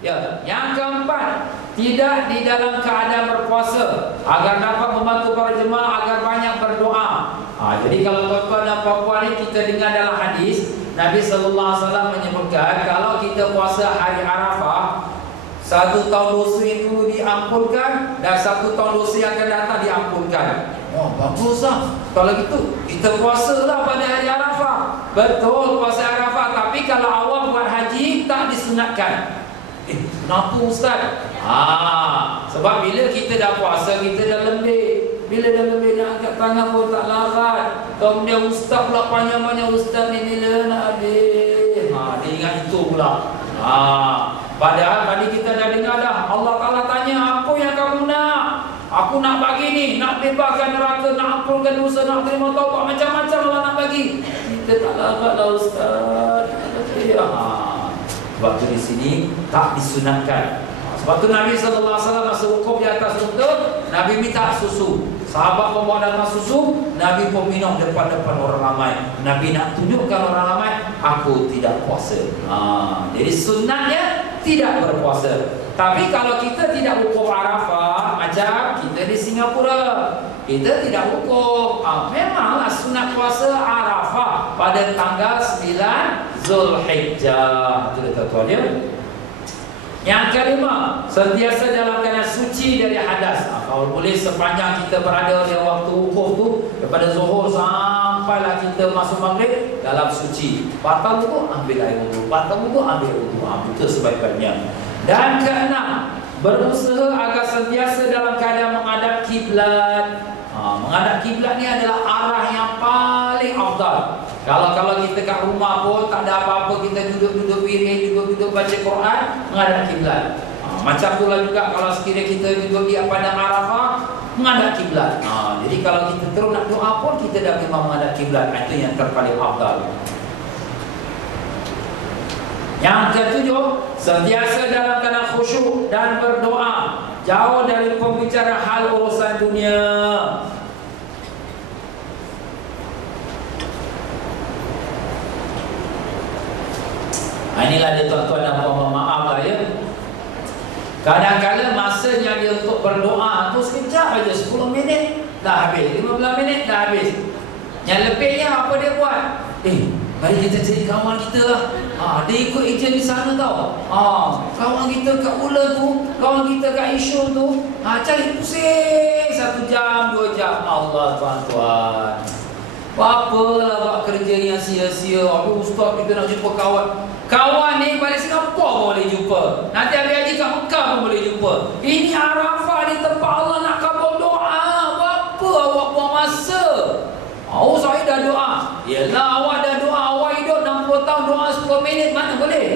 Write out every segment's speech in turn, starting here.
Ya, yang keempat, tidak di dalam keadaan berpuasa agar dapat membantu para jemaah agar banyak berdoa. Jadi kalau tuan-tuan dan puan-puan ni kita dengar dalam hadis Nabi SAW menyebutkan kalau kita puasa hari Arafah, 1 tahun dosa itu diampunkan dan 1 tahun dosa yang akan datang diampunkan. Oh, bagus lah. Kalau gitu kita puasa lah pada hari Arafah. Betul, puasa Arafah. Tapi kalau awak buat haji tak disunatkan. Kenapa Ustaz? Sebab bila kita dah puasa, kita dah lembik. Bila dah lembik nak angkat tangan pun tak larat. Kemudian Ustaz pula panjang-panjang, Ustaz ni bila nak habis. Dia ingat itu pula. Padahal tadi kita dah dengar dah, Allah Ta'ala tanya, apa yang kamu nak? Aku nak bagi ni, nak bebaskan neraka, nak ampunkan dosa, nak terima taubat, macam-macam Allah nak bagi. Kita tak larat lah Ustaz. Sebab tu di sini tak disunatkan. Sebab tu Nabi SAW masa wukuf di atas unta, Nabi minta susu. Sahabat membawa datang susu, Nabi pun minum depan-depan orang ramai. Nabi nak tunjukkan orang ramai, aku tidak puasa. Jadi sunatnya tidak berpuasa. Tapi kalau kita tidak wukuf Arafah, macam kita di Singapura, kita tidak wukuf, memanglah sunat puasa Arafah pada tanggal 9 Zulhijjah. Itu tuan-tuan ya. Yang kelima, sentiasa dalam keadaan suci dari hadas. Kalau boleh sepanjang kita berada di waktu wukuf tu, daripada zuhur sampailah kita masuk maghrib dalam suci. Batal wudu, ambil air wudu. Batal wudu, ambil wudu. Itu sebaik-baiknya. Dan keenam, berusaha agar sentiasa dalam keadaan menghadap kiblat. Menghadap kiblat ni adalah arah yang paling afdal. Kalau kita kat rumah pun tak ada apa-apa, kita duduk-duduk wirid, duduk-duduk baca Quran, menghadap kiblat. Macam itulah juga kalau sekiranya kita duduk di padang Arafah, menghadap kiblat. Jadi kalau kita terus nak doa pun kita dah memang menghadap kiblat. Itu yang terpaling afdal. Yang ketujuh, sentiasa dalam keadaan khusyuk dan berdoa, jauh dari pembicaraan hal urusan dunia. Inilah dia tuan-tuan dan puan-puan, maaf lah ya. Kadang-kadang masanya dia untuk berdoa tu sekejap aja, 10 minit dah habis, 15 minit dah habis. Yang lebihnya apa dia buat? Mari kita cari kawan kita lah. Dia ikut ejen di sana tau. Kawan kita kat Ula tu, kawan kita kat Isyul tu, cari pusing 1 jam, 2 jam. Allah tuan-tuan, apalah buat kerja yang sia-sia. Aduh Ustaz, kita nak jumpa kawan. Kawan ni balik Singapura pun boleh jumpa. Nanti habis haji kat Mekah pun boleh jumpa. Ini Arafah di tempat Allah nak kabul doa. Apa awak buang masa? Saya dah doa. Yelah, awak dah doa. Awak hidup 60 tahun doa 10 minit, mana boleh?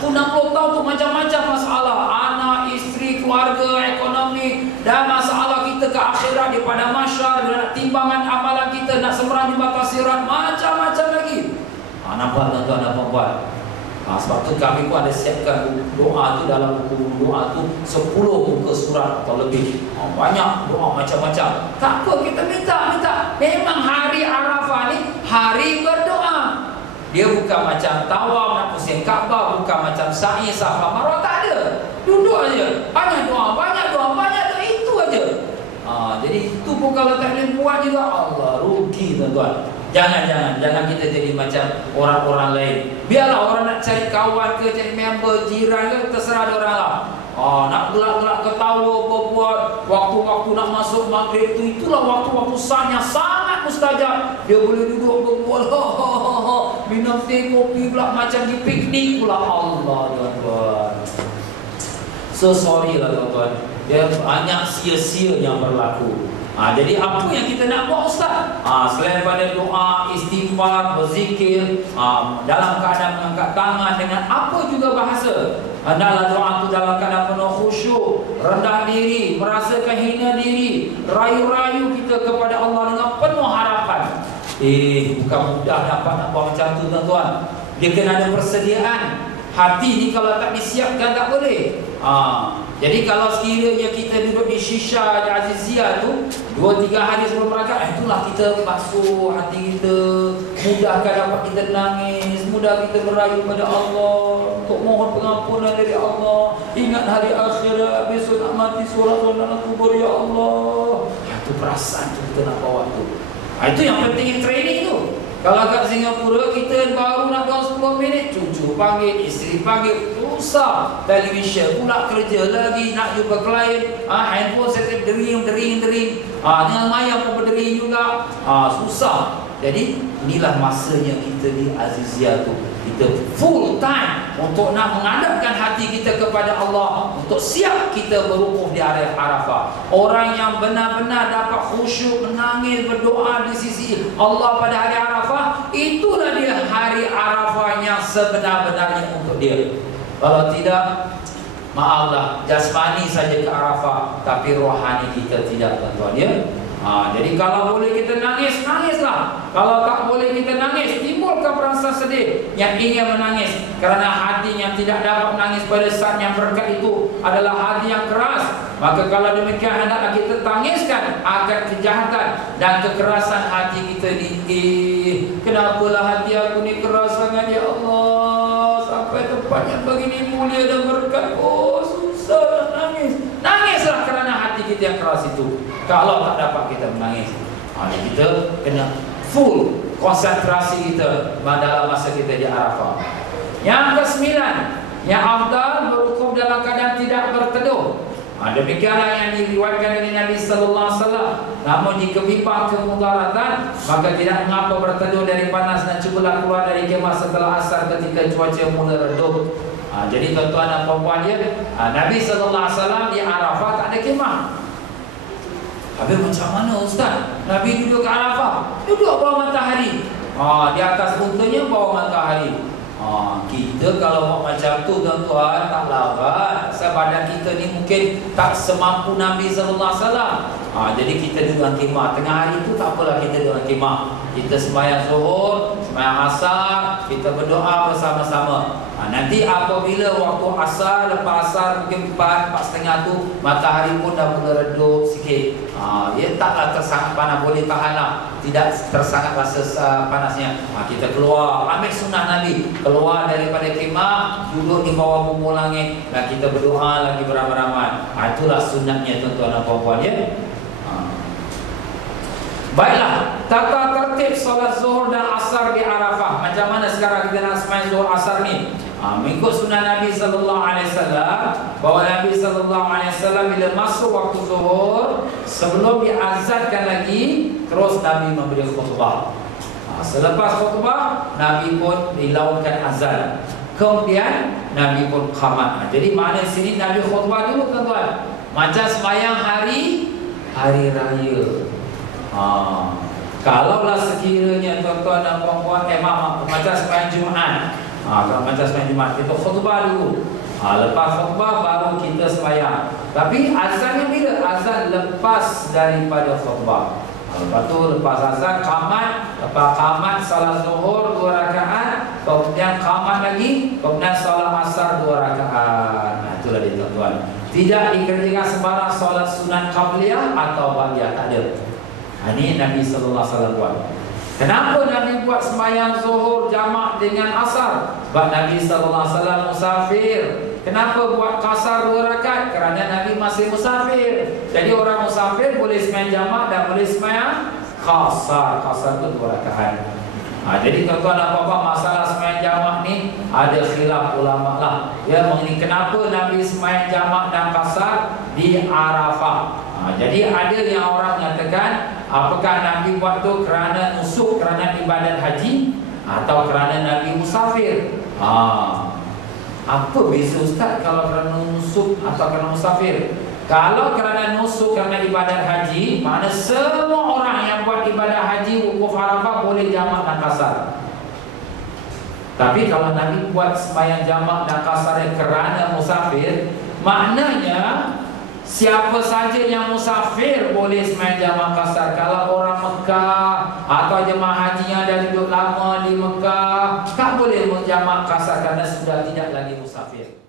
Tu 60 tahun tu macam-macam masalah. Anak, isteri, keluarga, ekonomi, dan masalah kita ke akhirat di padang mahsyar, nak timbangan amalan kita, nak sembrang di batas sirat, macam-macam lagi. Nampak tuan-tuan dan puan-puan? Sebab tu kami pun ada siapkan doa tu, dalam buku doa tu 10 muka surat atau lebih. Banyak doa macam-macam. Tak apa, kita minta. Memang hari Arafah ni hari berdoa. Dia bukan macam tawaf nak pusing Kaabah, bukan macam sa'i, Safa, Marwah, tak ada. Duduk aja. Banyak doa, itu aja. Jadi itu pun kalau tak boleh buat juga, Allah rugi tuan-tuan. Jangan kita jadi macam orang-orang lain. Biarlah orang nak cari kawan ke, cari member, jiran ke, terserah dia orang lah. Nak gelak-gelak ketawa, berbuat waktu-waktu nak masuk maghrib tu, itulah waktu-waktu saatnya sangat mustajab. Dia boleh duduk berbual, minum teh kopi pula macam di piknik pula. Allah tuan-tuan, so sorry lah tuan-tuan, dia banyak sia-sia yang berlaku. Jadi apa yang kita nak buat Ustaz? Selain pada doa, istighfar, berzikir, dalam keadaan mengangkat tangan dengan apa juga bahasa, adalah doa itu dalam keadaan penuh khusyuk, rendah diri, merasakan hina diri, rayu-rayu kita kepada Allah dengan penuh harapan. Bukan mudah dapat nak buat macam tu tuan-tuan. Dia kena ada persediaan. Hati ni kalau tak disiapkan tak boleh. Jadi kalau sekiranya kita duduk di Shisha Azizia tu 2-3 hari sebelum berangkat, itulah kita basuh hati kita, mudahkan dapat kita nangis, muda kita merayu pada Allah, untuk mohon pengampunan dari Allah, ingat hari akhirat, besok nak mati solat dalam kubur, ya Allah. Itu perasaan kita nak bawa tu. Itu yang penting training tu. Kalau kat Singapura kita baru nak gaul 10 minit, cucu panggil, isteri panggil, susah. Televisyen pula kerja lagi, nak jumpa klien, handphone saya dering. Dengan mayang pun berdering juga, susah. Jadi inilah masanya kita di Azizia tu. Kita full time untuk nak menghadapkan hati kita kepada Allah, untuk siap kita berwukuf di hari Arafah. Orang yang benar-benar dapat khusyuk, menangis, berdoa di sisi Allah pada hari Arafah, itulah dia hari Arafah yang sebenar-benarnya untuk dia. Kalau tidak, maaflah, jasmani saja ke Arafah, tapi rohani kita tidak, tuan-tuan ya. Jadi kalau boleh kita nangis, nangislah. Kalau tak boleh kita nangis, timbulkan perasaan sedih yang ingin menangis, kerana hati yang tidak dapat menangis pada saat yang berkat itu adalah hati yang keras. Maka kalau demikian, hendaklah kita tangiskan akan kejahatan dan kekerasan hati kita ini. Kenapalah hati aku ni keras sangat, ya Allah, sampai tempat yang begini mulia dan berkat. Oh, susah nak nangis. Nangislah kerana hati kita yang keras itu. Kalau tak dapat kita menangis, kita kena full konsentrasi kita dalam masa kita di Arafah. Yang ke-9, yang afdal berwukuf dalam keadaan tidak berteduh. Demikianlah yang diriwayatkan dari Nabi sallallahu alaihi wasallam. Namun jika bimbang kemudaratan, maka tidak mengapa berteduh dari panas dan cubalah keluar dari kemah setelah asar ketika cuaca mula redup. Jadi tuan-tuan dan puan-puan dia, Nabi sallallahu alaihi wasallam di Arafah tak ada kemah. Habis macam mana Ustaz? Nabi duduk ke Arafah, duduk bawah matahari. Di atas untanya bawah matahari. Kita kalau mau macam tu tuan-tuan, tak larat. Sebab badan kita ni mungkin tak semampu Nabi sallallahu alaihi wasallam. Jadi kita duduk dalam kemah. Tengah hari tu tak apalah kita duduk dalam kemah. Kita sembahyang zuhur, sembahyang asar, kita berdoa bersama-sama. Nanti apabila waktu asar, lepas asar mungkin 4:30 tu, matahari pun dah mula redup sikit. Ia taklah tersangat panas, boleh tahanlah, tidak tersangat rasa panasnya. Kita keluar, ambil sunnah Nabi, keluar daripada kemah, duduk di bawah bumbung langit, dan kita berdoa lagi beramai-ramai. Itulah sunnahnya tuan-tuan dan puan-puan ya. Baiklah, tata tertib solat zuhur dan asar di Arafah. Macam mana sekarang kita nak sembahyang zuhur asar ni? Mengikut sunnah Nabi sallallahu alaihi wasallam, bahawa Nabi sallallahu alaihi wasallam bila masuk waktu zuhur, sebelum diazankan lagi, terus Nabi memberi khutbah. Selepas khutbah, Nabi pun dilaungkan azan. Kemudian Nabi pun qamat. Jadi makna sini Nabi khutbah dulu tuan-tuan. Macam sembahyang hari raya. Kalaulah sekiranya tuan-tuan dan puan-puan, macam sembahyang Jumaat. Kalau macam sembahyang Jumaat, kita khutbah dulu. Lepas khutbah baru kita sembahyang. Tapi azannya bila? Azan lepas daripada khutbah. Lepas tu lepas azan qamat, lepas qamat salat zuhur 2 rakaat, kemudian qamat lagi, kemudian salat asar 2 rakaat. Itulah dia tuan-tuan. Tidak dikerjakan sembarang solat sunat qabliyah atau ba'diyah, tak ada. Ini Nabi sallallahu alaihi wasallam buat. Kenapa Nabi buat sembahyang zuhur jamak dengan asar? Sebab Nabi sallallahu alaihi wasallam musafir. Kenapa buat qasar 2 rakaat? Kerana Nabi masih musafir. Jadi orang musafir boleh sembahyang jamak dan boleh sembahyang qasar. Qasar itu 2 rakaat. Jadi tuan-tuan dan puan-puan, masalah sembahyang jamak ni ada khilaf ulama lah. Ya, mengenai kenapa Nabi sembahyang jamak dan qasar di Arafah. Jadi ada yang orang mengatakan, apakah Nabi buat tu kerana nusuk, kerana ibadat haji, atau kerana Nabi musafir? Apa beza Ustaz kalau kerana nusuk atau kerana musafir? Kalau kerana nusuk, kerana ibadat haji, makna semua orang yang buat ibadat haji wukuf Arafah boleh jamak dan qasar. Tapi kalau Nabi buat sembahyang jamak dan qasar kerana musafir, maknanya siapa saja yang musafir boleh sembahyang jamak qasar. Kalau orang Mekah atau jemaah haji yang dah duduk lama di Mekah, tak boleh menjamak qasar kerana sudah tidak lagi musafir.